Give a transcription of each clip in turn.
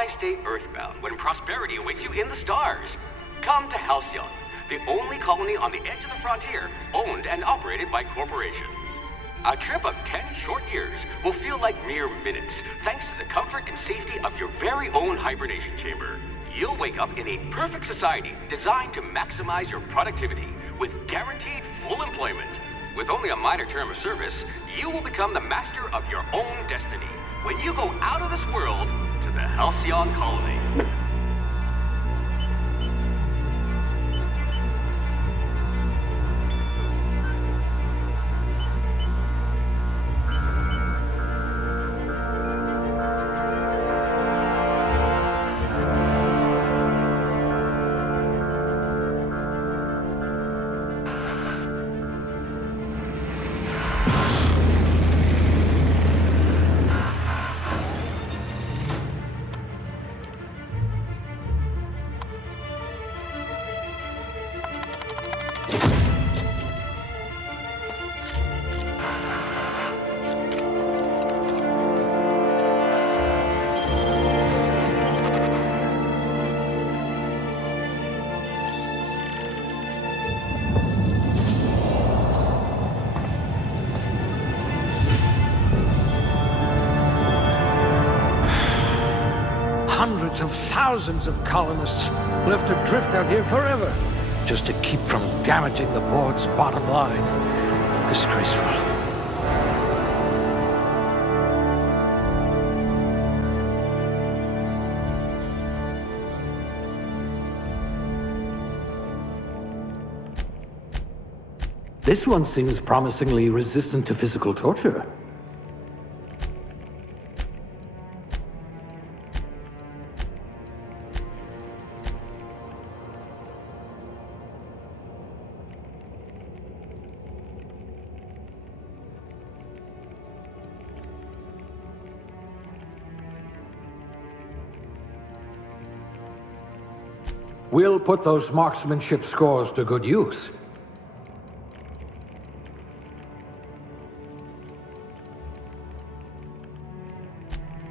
Why stay earthbound when prosperity awaits you in the stars? Come to Halcyon, the only colony on the edge of the frontier, owned and operated by corporations. A trip of 10 short years will feel like mere minutes, thanks to the comfort and safety of your very own hibernation chamber. You'll wake up in a perfect society designed to maximize your productivity with guaranteed full employment. With only a minor term of service, you will become the master of your own destiny when you go out of this world to the Halcyon colony. Hundreds of thousands of colonists will have to drift out here forever just to keep from damaging the board's bottom line. Disgraceful. This one seems promisingly resistant to physical torture. We'll put those marksmanship scores to good use.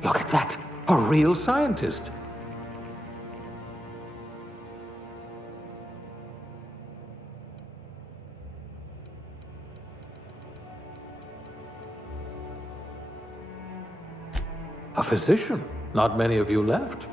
Look at that! A real scientist! A physician. Not many of you left.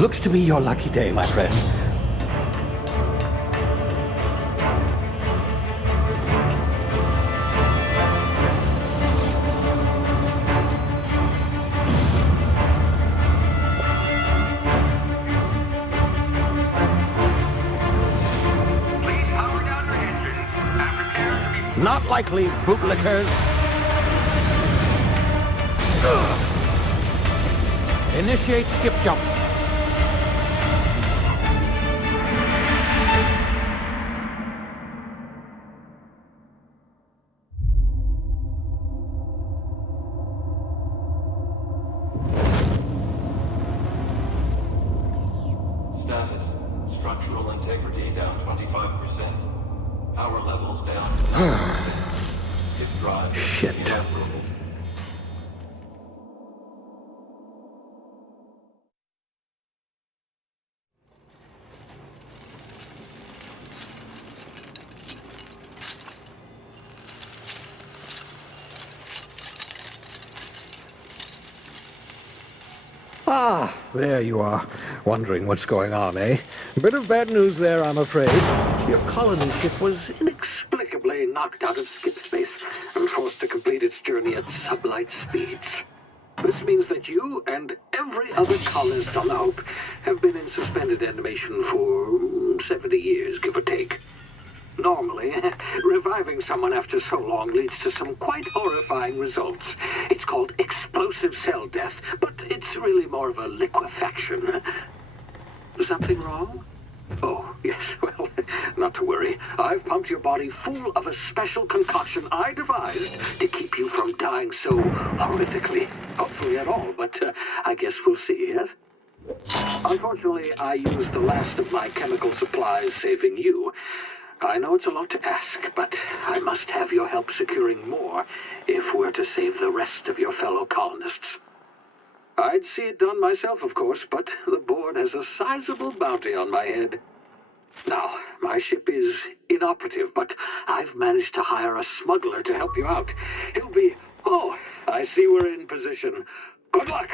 Looks to be your lucky day, my friend. Please power down your engines and prepare to be... Not likely, bootlickers. Initiate skip jump. Status. Structural integrity down 25%. Power levels down to 90%. If drive is Shit. inoperative. Ah, there you are. Wondering what's going on, eh? Bit of bad news there, I'm afraid. Your colony ship was inexplicably knocked out of skip space and forced to complete its journey at sublight speeds. This means that you and every other colonist on the Hope have been in suspended animation for 70 years, give or take. Normally, reviving someone after so long leads to some quite horrifying results. It's called explosive cell death, but it's really more of a liquefaction. Something wrong? Oh, yes, well, not to worry. I've pumped your body full of a special concoction I devised to keep you from dying so horrifically. Hopefully at all, but I guess we'll see, yes? Unfortunately, I used the last of my chemical supplies saving you. I know it's a lot to ask, but I must have your help securing more if we're to save the rest of your fellow colonists. I'd see it done myself, of course, but the board has a sizable bounty on my head. Now, my ship is inoperative, but I've managed to hire a smuggler to help you out. He'll be... Oh, I see we're in position. Good luck!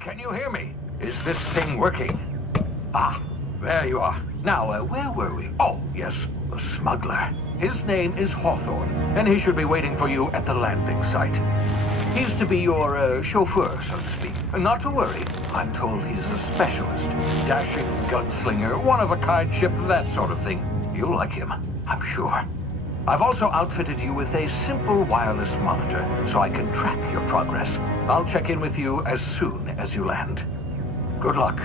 Can you hear me? Is this thing working? Ah, there you are. Now, where were we? Oh, yes, the smuggler. His name is Hawthorne, and he should be waiting for you at the landing site. He's to be your chauffeur, so to speak. Not to worry. I'm told he's a specialist. Dashing gunslinger, one-of-a-kind ship, that sort of thing. You'll like him, I'm sure. I've also outfitted you with a simple wireless monitor, so I can track your progress. I'll check in with you as soon as you land. Good luck.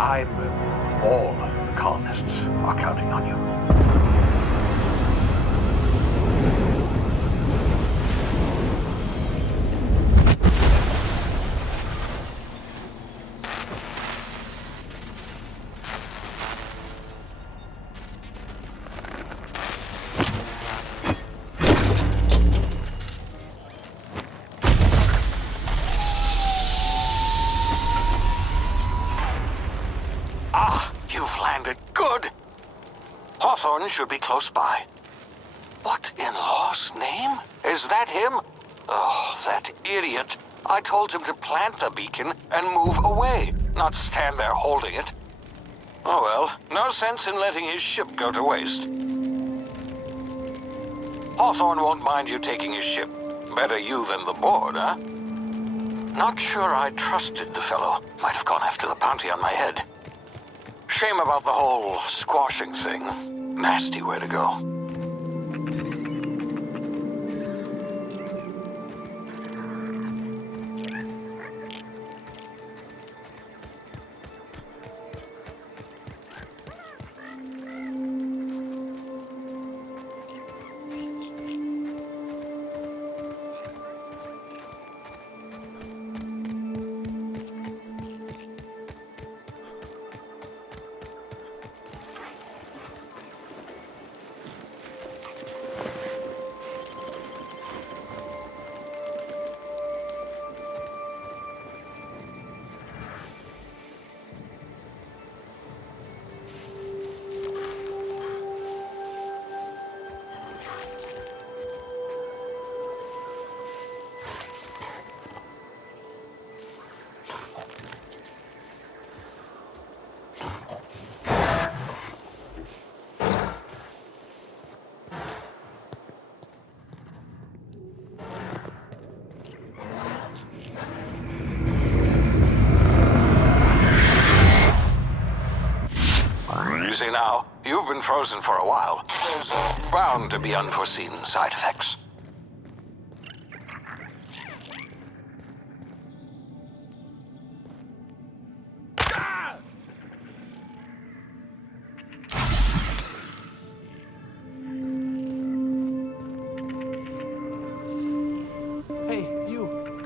All the colonists are counting on you. Should be close by. What in law's name? Is that him? Oh, that idiot. I told him to plant the beacon and move away, not stand there holding it. Oh well, no sense in letting his ship go to waste. Hawthorne won't mind you taking his ship. Better you than the board, huh? Not sure I trusted the fellow. Might have gone after the bounty on my head. Shame about the whole squashing thing. Nasty way to go. been frozen for a while. There's bound to be unforeseen side effects.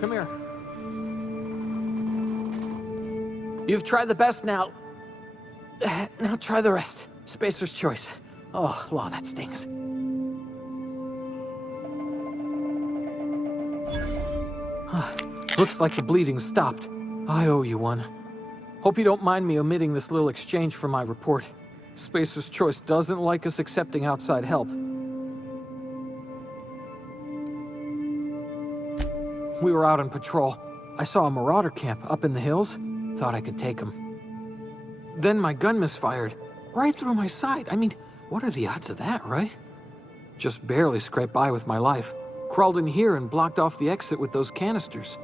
Come here. You've tried the best now. Now try the rest. Spacer's choice. Oh, law, that stings. Looks like the bleeding stopped. I owe you one. Hope you don't mind me omitting this little exchange from my report. Spacer's choice doesn't like us accepting outside help. We were out on patrol. I saw a marauder camp up in the hills. Thought I could take him. Then my gun misfired. Right through my side. I mean, what are the odds of that, right? Just barely scraped by with my life. Crawled in here and blocked off the exit with those canisters.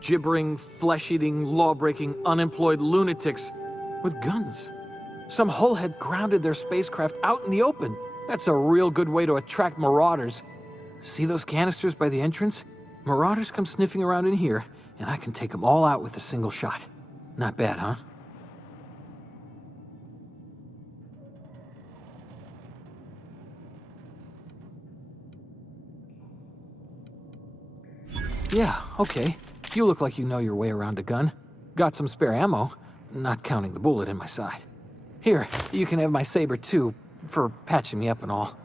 Gibbering, flesh-eating, law-breaking, unemployed lunatics with guns. Some hull had grounded their spacecraft out in the open. That's a real good way to attract marauders. See those canisters by the entrance? Marauders come sniffing around in here, and I can take them all out with a single shot. Not bad, huh? Yeah, okay. You look like you know your way around a gun. Got some spare ammo, not counting the bullet in my side. Here, you can have my saber too, for patching me up and all.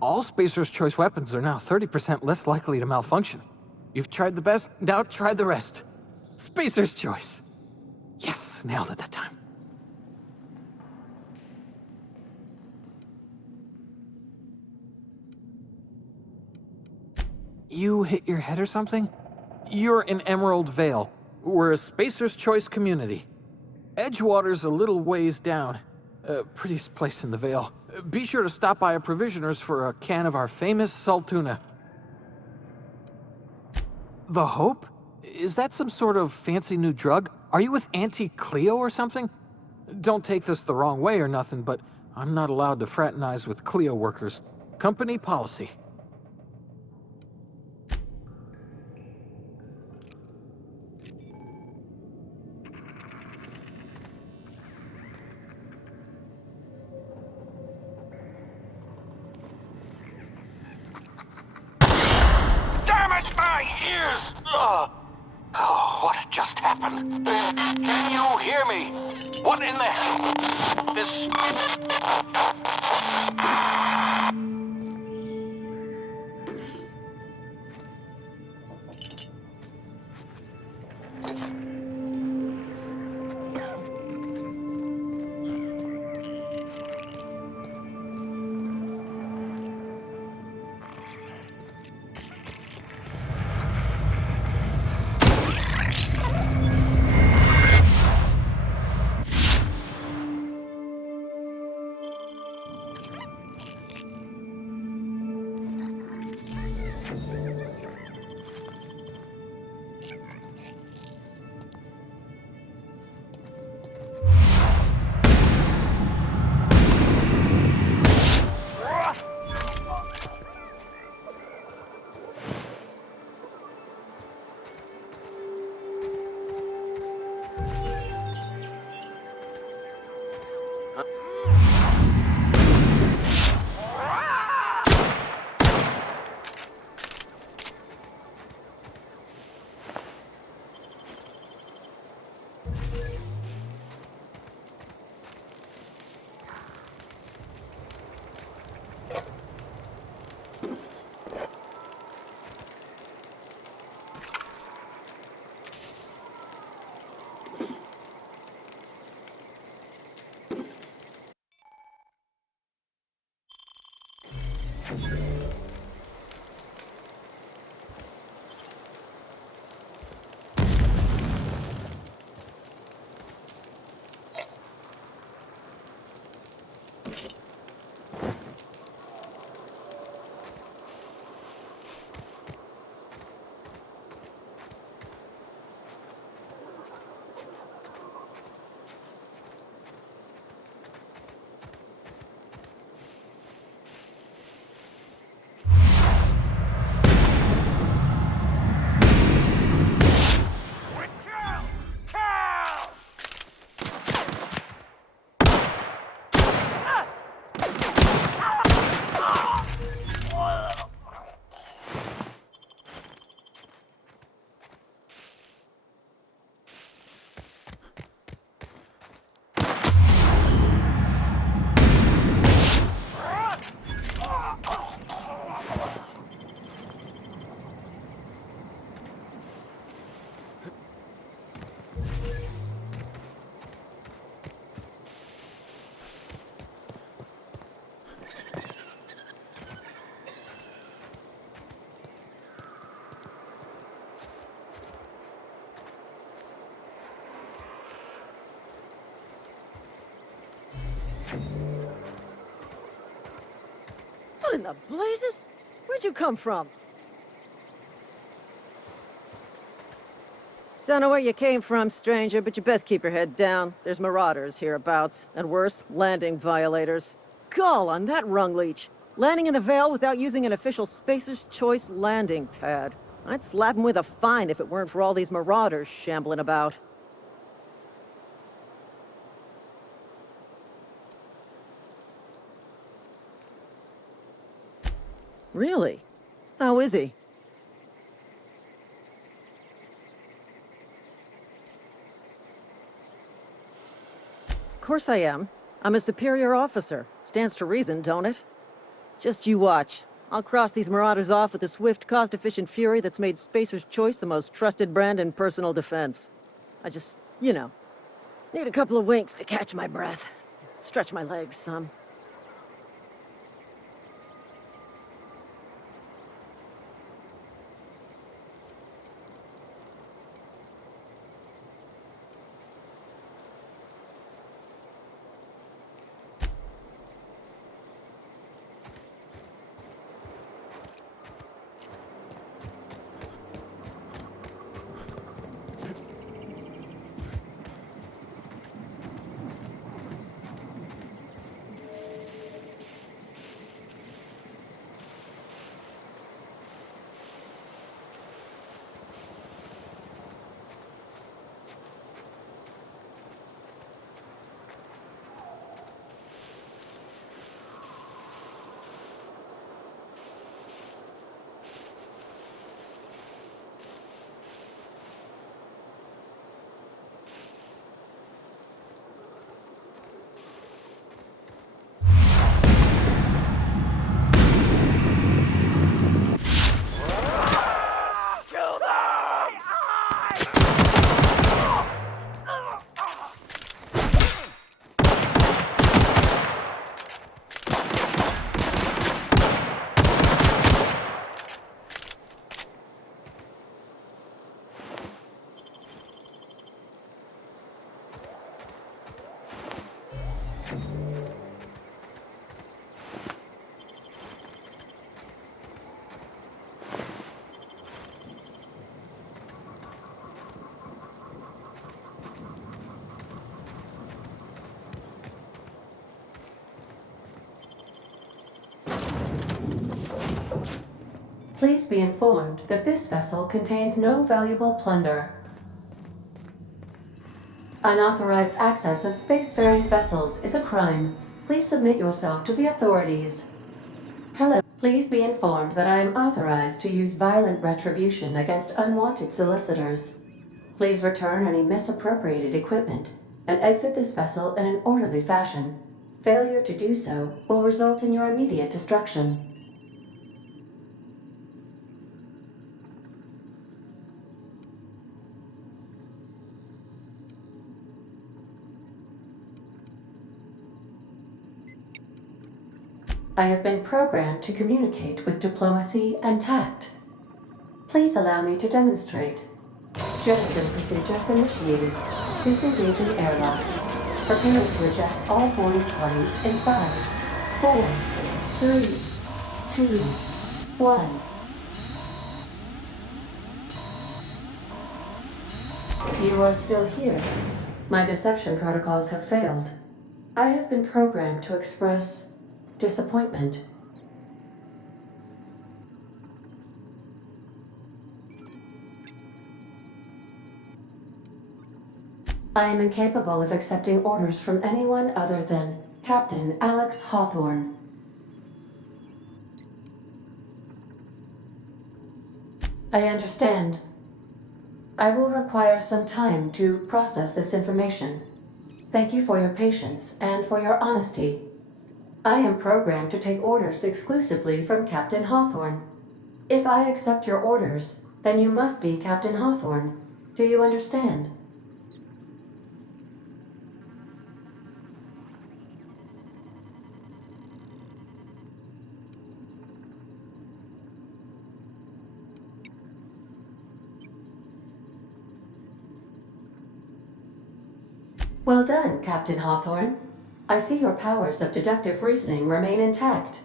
All Spacer's Choice weapons are now 30% less likely to malfunction. You've tried the best, now try the rest. Spacer's Choice. Yes, nailed it that time. You hit your head or something? You're in Emerald Vale. We're a Spacer's Choice community. Edgewater's a little ways down. Prettiest place in the Vale. Be sure to stop by a provisioner's for a can of our famous salt tuna. The Hope? Is that some sort of fancy new drug? Are you with Auntie Cleo or something? Don't take this the wrong way or nothing, but I'm not allowed to fraternize with Cleo workers. Company policy. Oh, what just happened? Can you hear me? What in the hell? in the blazes? Where'd you come from? Don't know where you came from, stranger, but you best keep your head down. There's marauders hereabouts, and worse, landing violators. Gall on that rung leech. Landing in the Vale without using an official Spacer's Choice landing pad. I'd slap him with a fine if it weren't for all these marauders shambling about. Really? How is he? Of course I am. I'm a superior officer. Stands to reason, don't it? Just you watch. I'll cross these marauders off with a swift, cost-efficient fury that's made Spacer's Choice the most trusted brand in personal defense. I just, need a couple of winks to catch my breath. Stretch my legs some. Please be informed that this vessel contains no valuable plunder. Unauthorized access of spacefaring vessels is a crime. Please submit yourself to the authorities. Hello. Please be informed that I am authorized to use violent retribution against unwanted solicitors. Please return any misappropriated equipment and exit this vessel in an orderly fashion. Failure to do so will result in your immediate destruction. I have been programmed to communicate with diplomacy and tact. Please allow me to demonstrate. Jettison procedures initiated. Disengaging airlocks. Preparing to eject all boarding parties in 5, 4, 3, 2, 1. You are still here. My deception protocols have failed. I have been programmed to express disappointment. I am incapable of accepting orders from anyone other than Captain Alex Hawthorne. I understand. I will require some time to process this information. Thank you for your patience and for your honesty. I am programmed to take orders exclusively from Captain Hawthorne. If I accept your orders, then you must be Captain Hawthorne. Do you understand? Well done, Captain Hawthorne. I see your powers of deductive reasoning remain intact.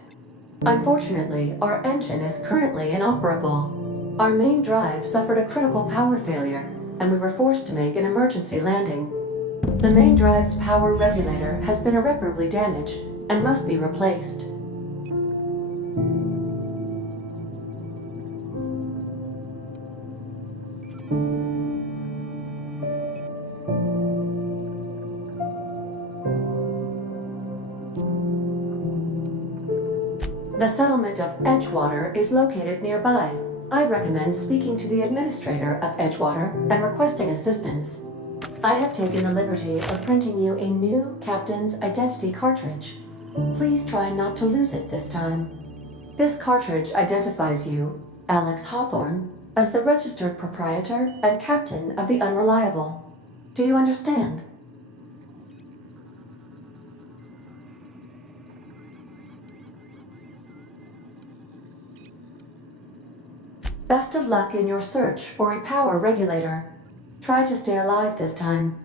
Unfortunately, our engine is currently inoperable. Our main drive suffered a critical power failure, and we were forced to make an emergency landing. The main drive's power regulator has been irreparably damaged and must be replaced. The settlement of Edgewater is located nearby. I recommend speaking to the administrator of Edgewater and requesting assistance. I have taken the liberty of printing you a new captain's identity cartridge. Please try not to lose it this time. This cartridge identifies you, Alex Hawthorne, as the registered proprietor and captain of the Unreliable. Do you understand? Best of luck in your search for a power regulator. Try to stay alive this time.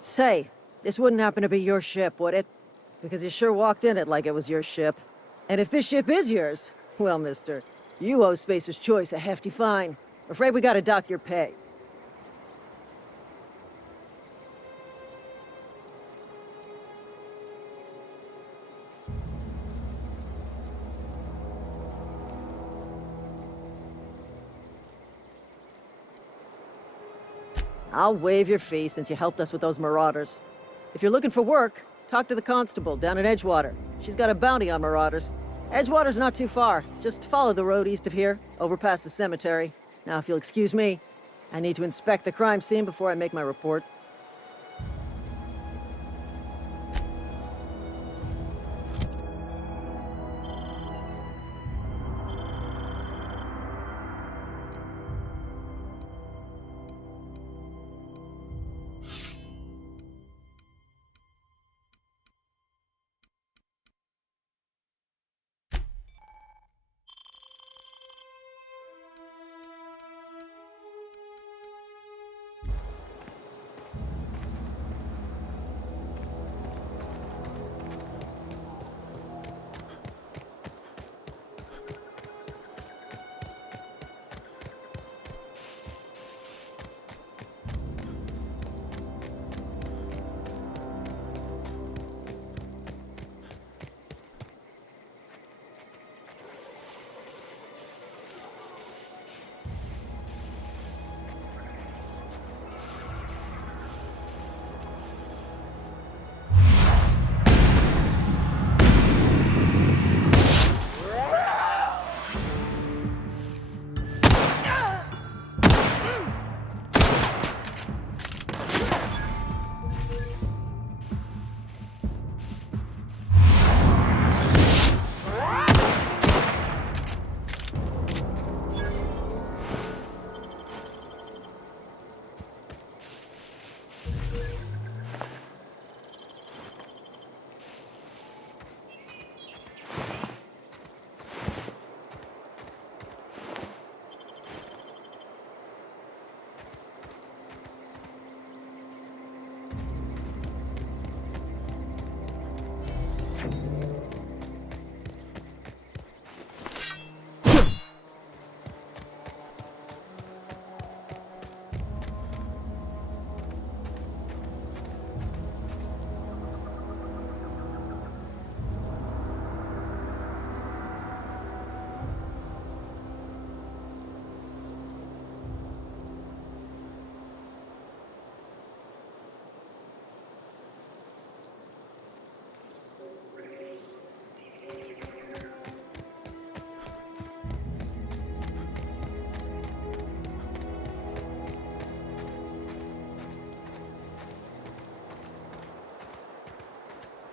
Say, this wouldn't happen to be your ship, would it? Because you sure walked in it like it was your ship. And if this ship is yours, well, mister, you owe Spacer's Choice a hefty fine. Afraid we gotta dock your pay. I'll waive your fee since you helped us with those marauders. If you're looking for work, talk to the constable down at Edgewater. She's got a bounty on marauders. Edgewater's not too far. Just follow the road east of here, over past the cemetery. Now, if you'll excuse me, I need to inspect the crime scene before I make my report.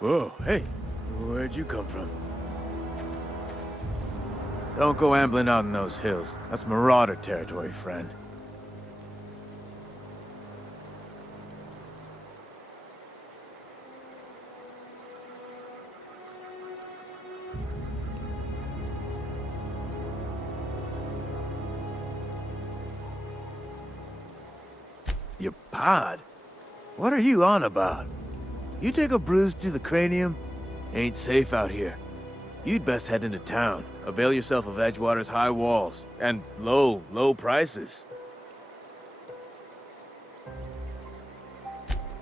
Whoa, hey, where'd you come from? Don't go ambling out in those hills. That's marauder territory, friend. Your pod? What are you on about? You take a bruise to the cranium? Ain't safe out here. You'd best head into town. Avail yourself of Edgewater's high walls. And low prices.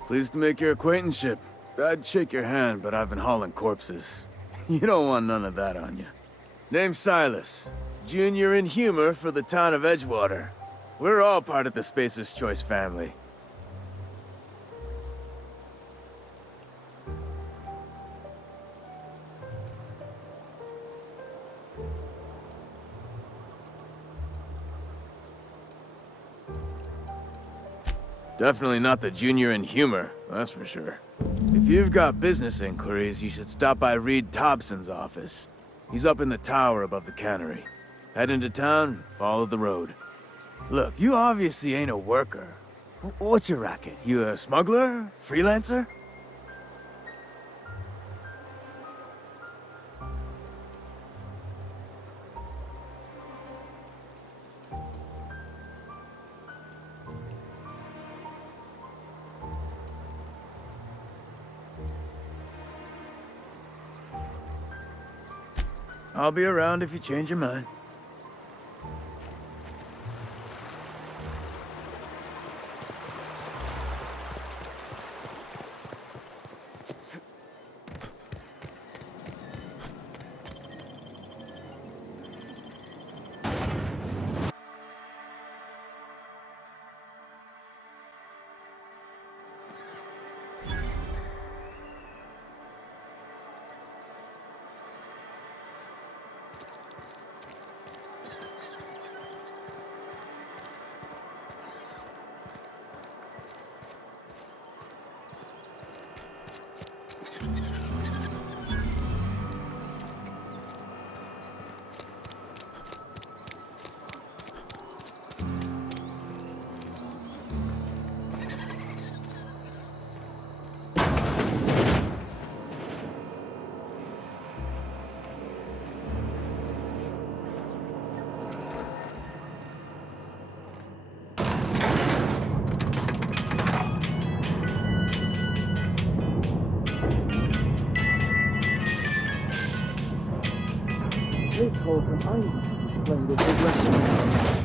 Pleased to make your acquaintanceship. I'd shake your hand, but I've been hauling corpses. You don't want none of that on you. Name's Silas. Junior in humor for the town of Edgewater. We're all part of the Spacer's Choice family. Definitely not the junior in humor, that's for sure. If you've got business inquiries, you should stop by Reed Thompson's office. He's up in the tower above the cannery. Head into town, follow the road. Look, you obviously ain't a worker. What's your racket? You a smuggler? Freelancer? I'll be around if you change your mind.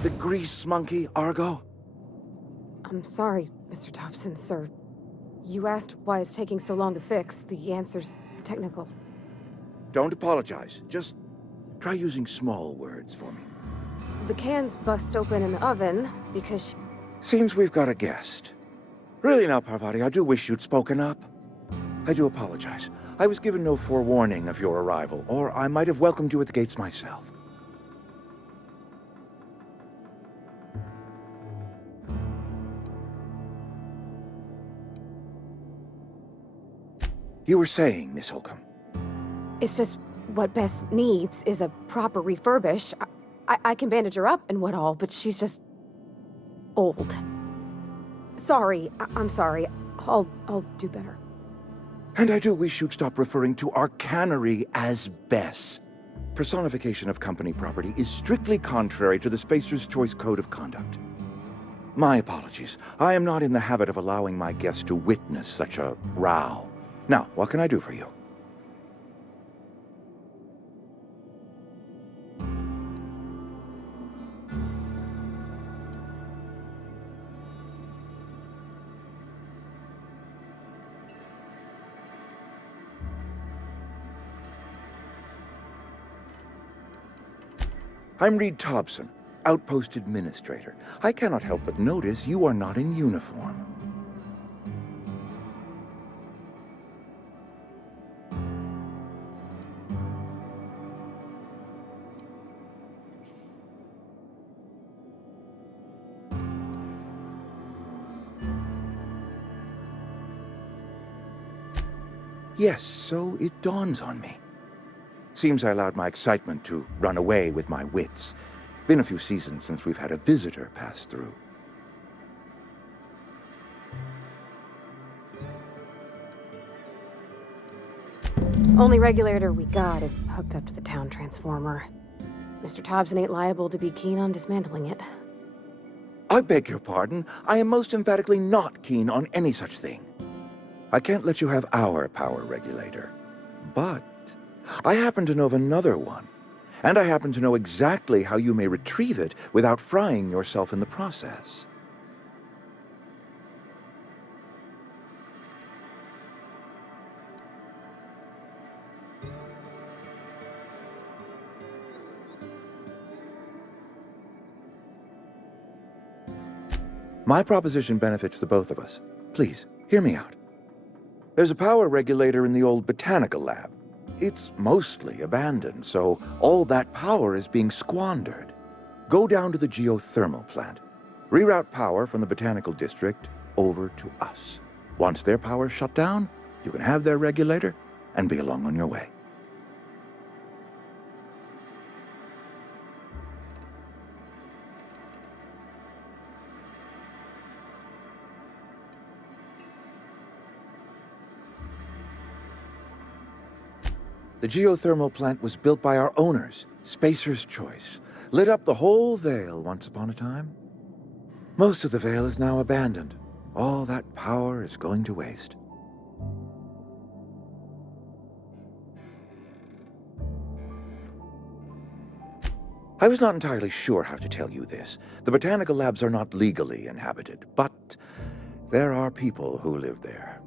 The grease monkey, Argo? I'm sorry, Mr. Thompson, sir. You asked why it's taking so long to fix. The answer's technical. Don't apologize. Just try using small words for me. The cans bust open in the oven because she... Seems we've got a guest. Really now, Parvati, I do wish you'd spoken up. I do apologize. I was given no forewarning of your arrival, or I might have welcomed you at the gates myself. You were saying, Miss Holcomb. It's just what Bess needs is a proper refurbish. I can bandage her up and what all, but she's just... old. Sorry, I'm sorry. I'll do better. And I do wish you'd stop referring to our cannery as Bess. Personification of company property is strictly contrary to the Spacer's Choice Code of Conduct. My apologies. I am not in the habit of allowing my guests to witness such a row. Now, what can I do for you? I'm Reed Thompson, Outpost Administrator. I cannot help but notice you are not in uniform. Yes, so it dawns on me. Seems I allowed my excitement to run away with my wits. Been a few seasons since we've had a visitor pass through. Only regulator we got is hooked up to the town transformer. Mr. Thompson ain't liable to be keen on dismantling it. I beg your pardon. I am most emphatically not keen on any such thing. I can't let you have our power regulator. But I happen to know of another one. And I happen to know exactly how you may retrieve it without frying yourself in the process. My proposition benefits the both of us. Please, hear me out. There's a power regulator in the old botanical lab. It's mostly abandoned, so all that power is being squandered. Go down to the geothermal plant. Reroute power from the botanical district over to us. Once their power's shut down, you can have their regulator and be along on your way. The geothermal plant was built by our owners, Spacer's Choice. Lit up the whole Vale once upon a time. Most of the Vale is now abandoned. All that power is going to waste. I was not entirely sure how to tell you this. The botanical labs are not legally inhabited, but there are people who live there.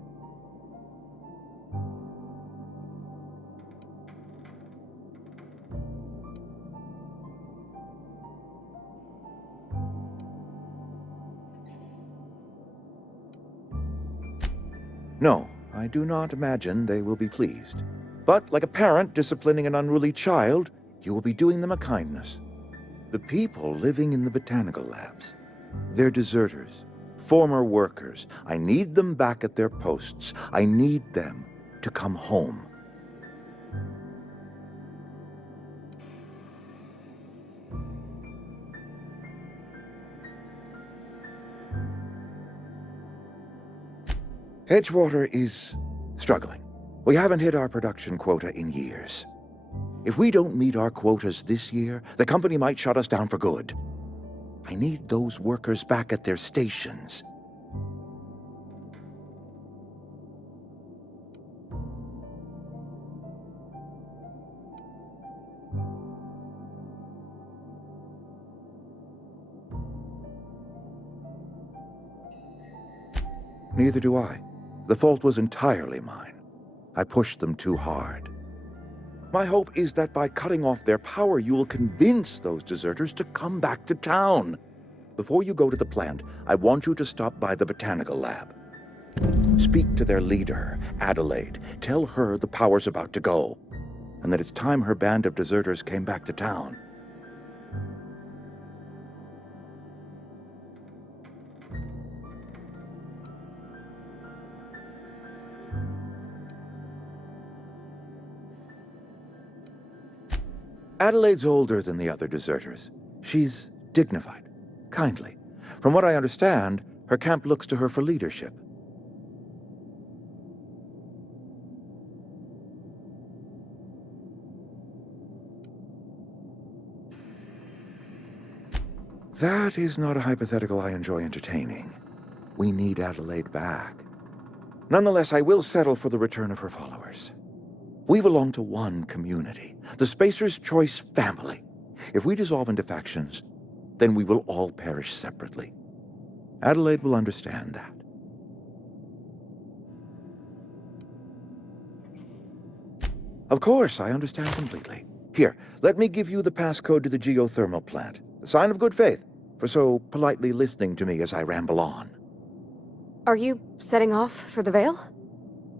No, I do not imagine they will be pleased. But like a parent disciplining an unruly child, you will be doing them a kindness. The people living in the botanical labs, they're deserters, former workers. I need them back at their posts. I need them to come home. Edgewater is struggling. We haven't hit our production quota in years. If we don't meet our quotas this year, the company might shut us down for good. I need those workers back at their stations. Neither do I. The fault was entirely mine. I pushed them too hard. My hope is that by cutting off their power, you will convince those deserters to come back to town. Before you go to the plant, I want you to stop by the botanical lab. Speak to their leader, Adelaide. Tell her the power's about to go, and that it's time her band of deserters came back to town. Adelaide's older than the other deserters. She's dignified, kindly. From what I understand, her camp looks to her for leadership. That is not a hypothetical I enjoy entertaining. We need Adelaide back. Nonetheless, I will settle for the return of her followers. We belong to one community, the Spacer's Choice family. If we dissolve into factions, then we will all perish separately. Adelaide will understand that. Of course, I understand completely. Here, let me give you the passcode to the geothermal plant. A sign of good faith, for so politely listening to me as I ramble on. Are you setting off for the Vale?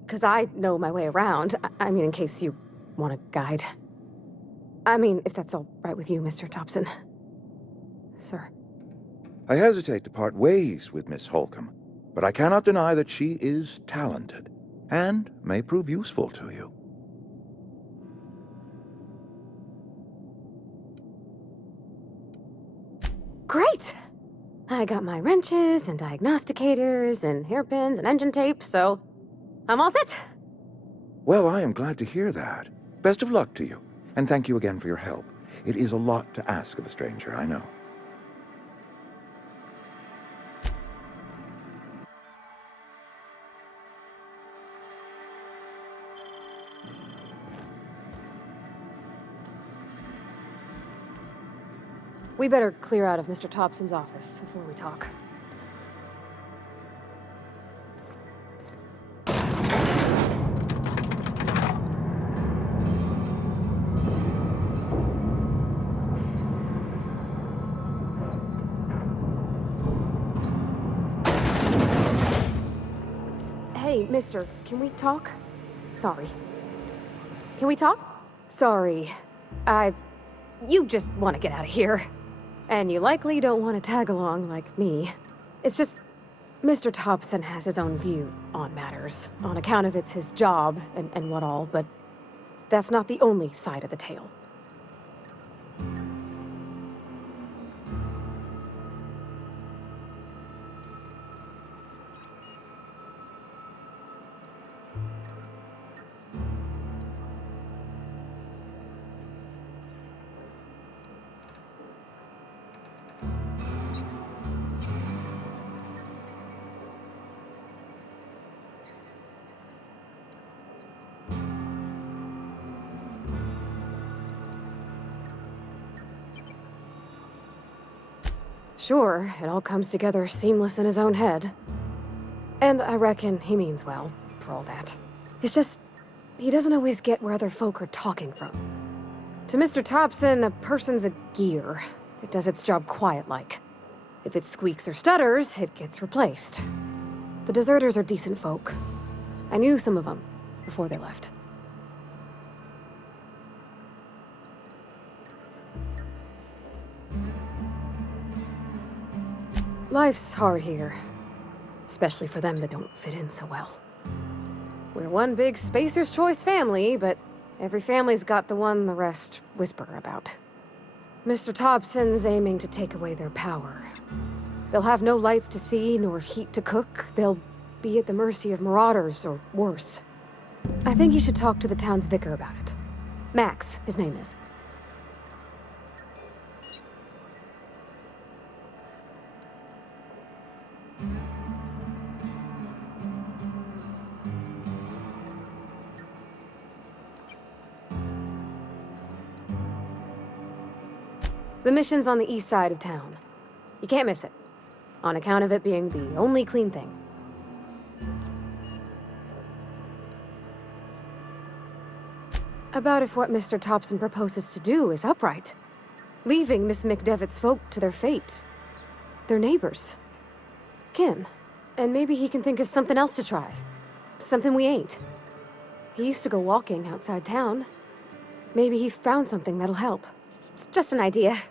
Because I know my way around. I mean, in case you want a guide. I mean, if that's all right with you, Mr. Thompson. Sir. I hesitate to part ways with Miss Holcomb, but I cannot deny that she is talented. and may prove useful to you. Great! I got my wrenches and diagnosticators and hairpins and engine tape, so I'm all set. Well, I am glad to hear that. Best of luck to you, and thank you again for your help. It is a lot to ask of a stranger, I know. We better clear out of Mr. Thompson's office before we talk. Hey, mister, can we talk? Sorry. Can we talk? Sorry. You just want to get out of here. And you likely don't want to tag along like me. It's just, Mr. Thompson has his own view on matters, on account of it's his job and what all, but that's not the only side of the tale. Sure, it all comes together seamless in his own head. And I reckon he means well, for all that. It's just, he doesn't always get where other folk are talking from. To Mr. Thompson, a person's a gear. It does its job quiet-like. If it squeaks or stutters, it gets replaced. The deserters are decent folk. I knew some of them before they left. Life's hard here, especially for them that don't fit in so well. We're one big Spacer's Choice family, but every family's got the one the rest whisper about. Mr. Thompson's aiming to take away their power. They'll have no lights to see, nor heat to cook. They'll be at the mercy of marauders, or worse. I think you should talk to the town's vicar about it. Max, his name is. The mission's on the east side of town. You can't miss it, on account of it being the only clean thing. About if what Mr. Thompson proposes to do is upright, leaving Miss McDevitt's folk to their fate. Their neighbors. Kin. And maybe he can think of something else to try. Something we ain't. He used to go walking outside town. Maybe he found something that'll help. It's just an idea.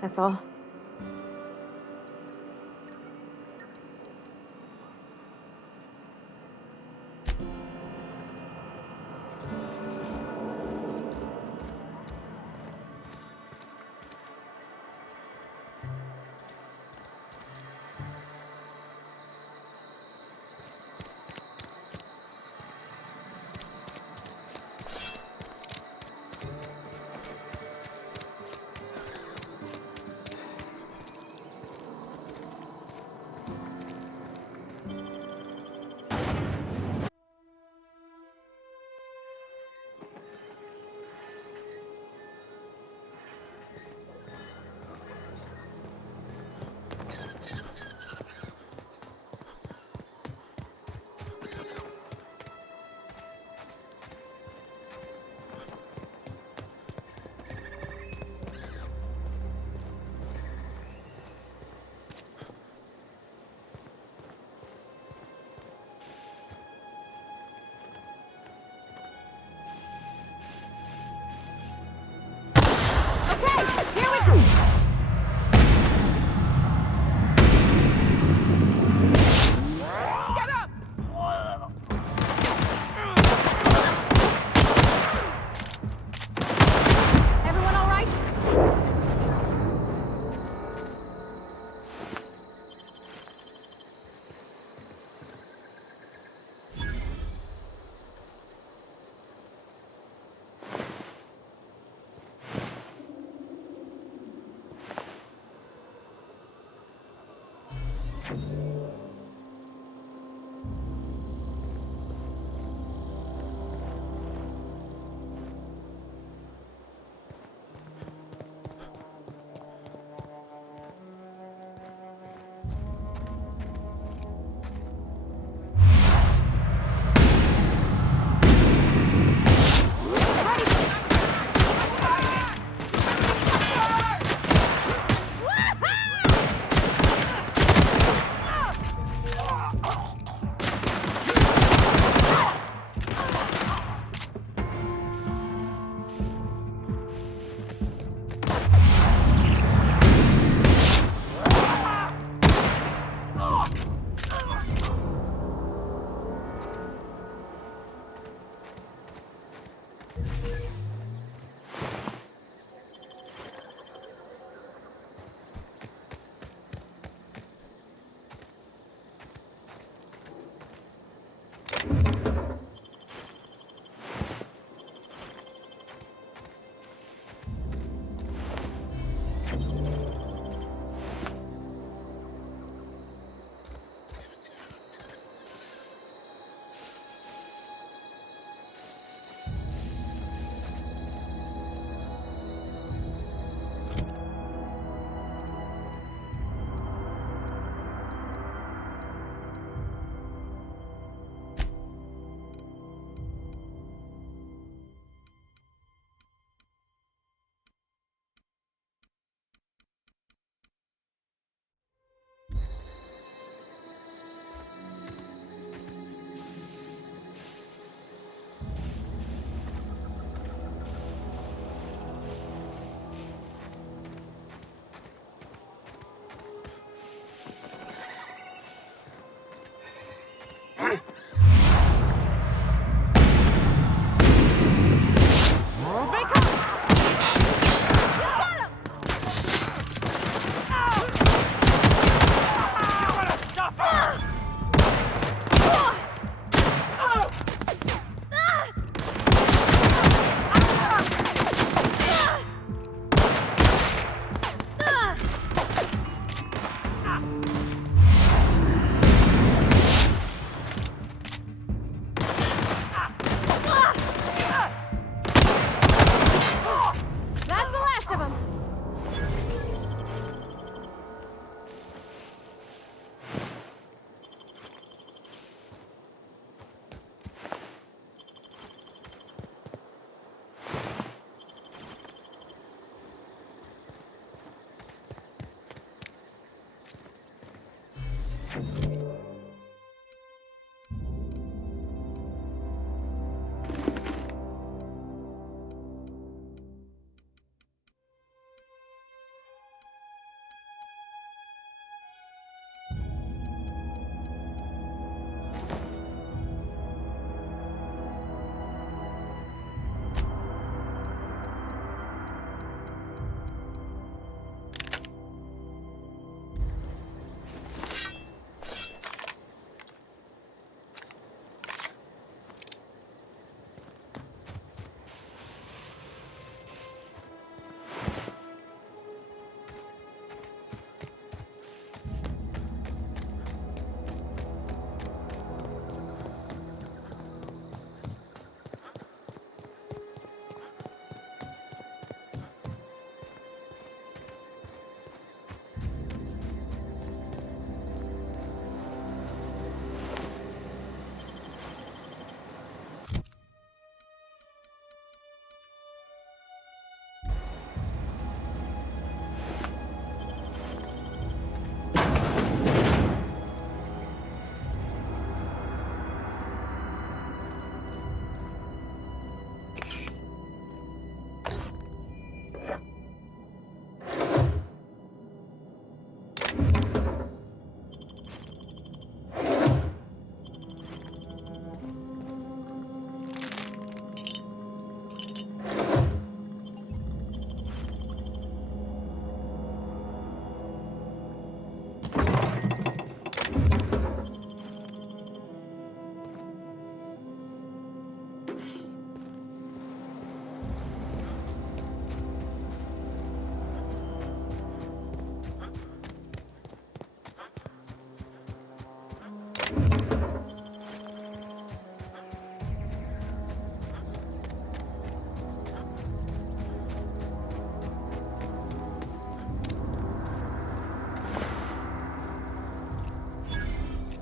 That's all.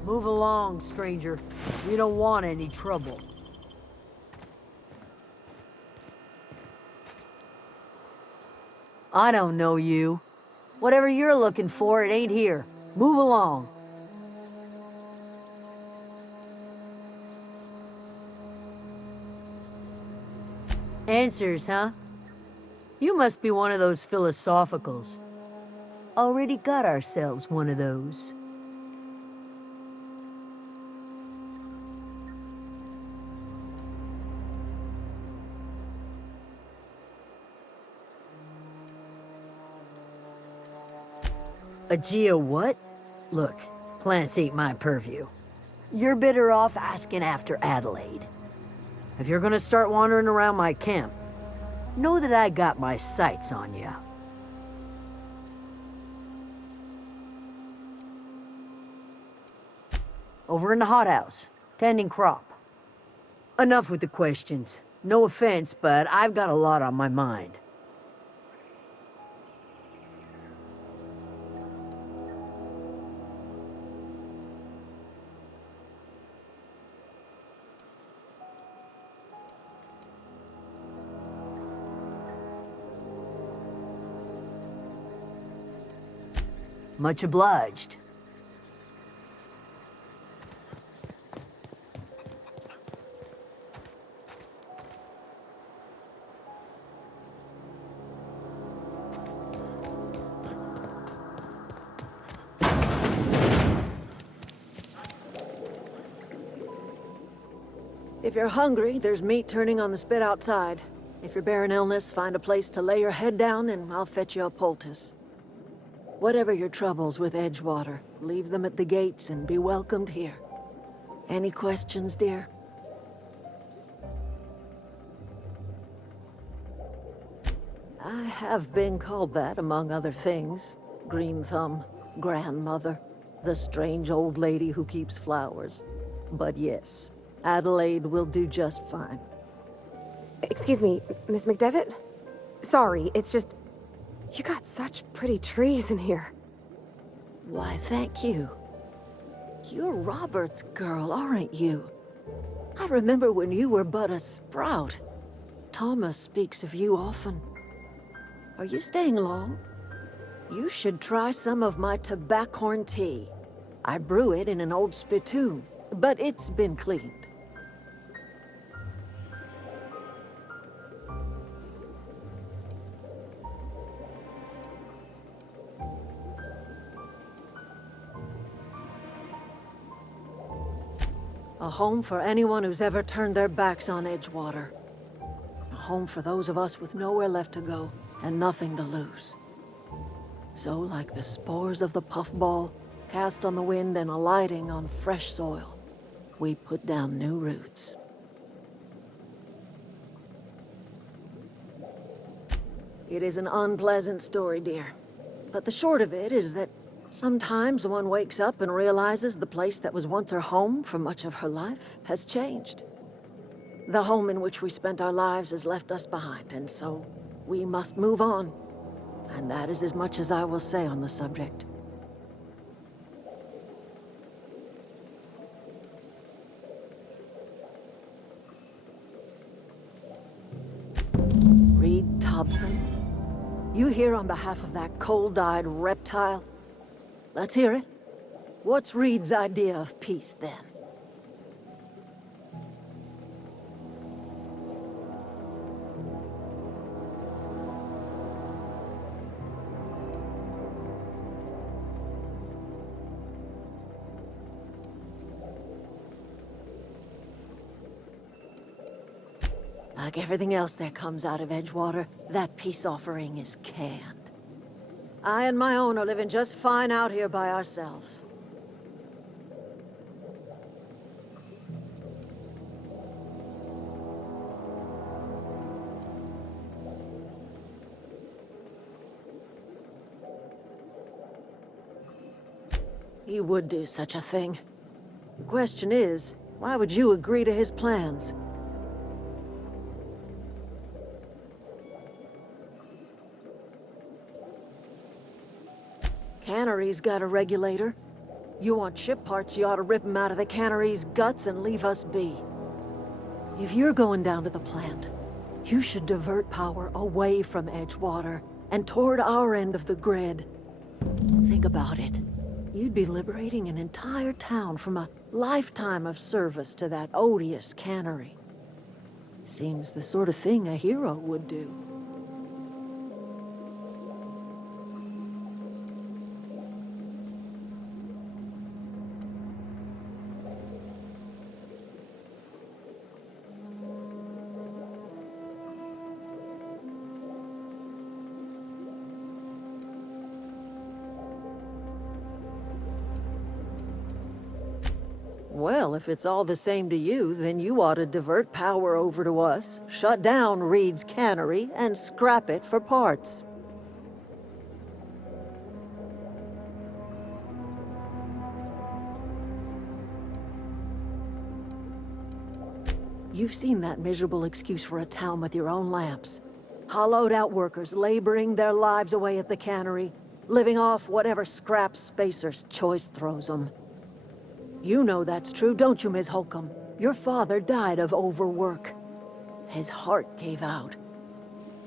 Move along, stranger. We don't want any trouble. I don't know you. Whatever you're looking for, it ain't here. Move along. Answers, huh? You must be one of those philosophicals. Already got ourselves one of those. A geo what? Look, plants ain't my purview. You're better off asking after Adelaide. If you're gonna start wandering around my camp, know that I got my sights on you. Over in the hothouse, tending crop. Enough with the questions. No offense, but I've got a lot on my mind. Much obliged. If you're hungry, there's meat turning on the spit outside. If you're bearing illness, find a place to lay your head down and I'll fetch you a poultice. Whatever your troubles with Edgewater, leave them at the gates and be welcomed here. Any questions, dear? I have been called that, among other things. Green Thumb, grandmother, the strange old lady who keeps flowers. But yes, Adelaide will do just fine. Excuse me, Miss McDevitt? Sorry, it's just... You got such pretty trees in here. Why, thank you. You're Robert's girl, aren't you? I remember when you were but a sprout. Thomas speaks of you often. Are you staying long? You should try some of my tobaccorn tea. I brew it in an old spittoon, but it's been cleaned. A home for anyone who's ever turned their backs on Edgewater. A home for those of us with nowhere left to go and nothing to lose. So, like the spores of the puffball, cast on the wind and alighting on fresh soil, we put down new roots. It is an unpleasant story, dear. But the short of it is that sometimes one wakes up and realizes the place that was once her home for much of her life has changed. The home in which we spent our lives has left us behind, and so we must move on. And that is as much as I will say on the subject. Reed Thompson, you here on behalf of that cold-eyed reptile? Let's hear it. What's Reed's idea of peace, then? Like everything else that comes out of Edgewater, that peace offering is canned. I and my own are living just fine out here by ourselves. He would do such a thing. The question is, why would you agree to his plans? Cannery's got a regulator. You want ship parts, you ought to rip them out of the cannery's guts and leave us be. If you're going down to the plant, you should divert power away from Edgewater and toward our end of the grid. Think about it. You'd be liberating an entire town from a lifetime of service to that odious cannery. Seems the sort of thing a hero would do. Well, if it's all the same to you, then you ought to divert power over to us, shut down Reed's cannery, and scrap it for parts. You've seen that miserable excuse for a town with your own lamps. Hollowed out workers laboring their lives away at the cannery, living off whatever scrap Spacer's choice throws them. You know that's true, don't you, Ms. Holcomb? Your father died of overwork. His heart gave out.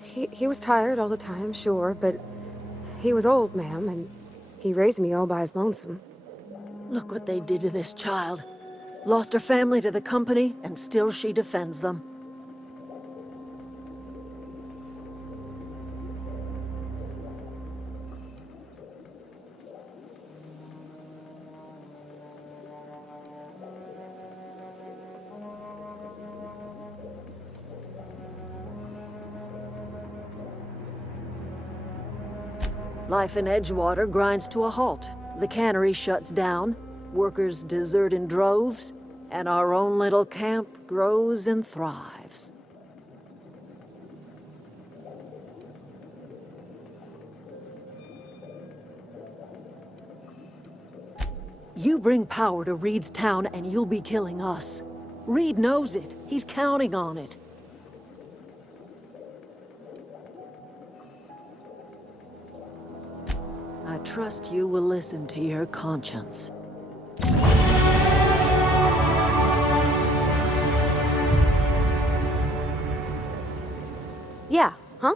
He was tired all the time, sure, but he was old, ma'am, and he raised me all by his lonesome. Look what they did to this child. Lost her family to the company, and still she defends them. Life in Edgewater grinds to a halt. The cannery shuts down, workers desert in droves, and our own little camp grows and thrives. You bring power to Reed's town and you'll be killing us. Reed knows it. He's counting on it. I trust you will listen to your conscience. Yeah, huh?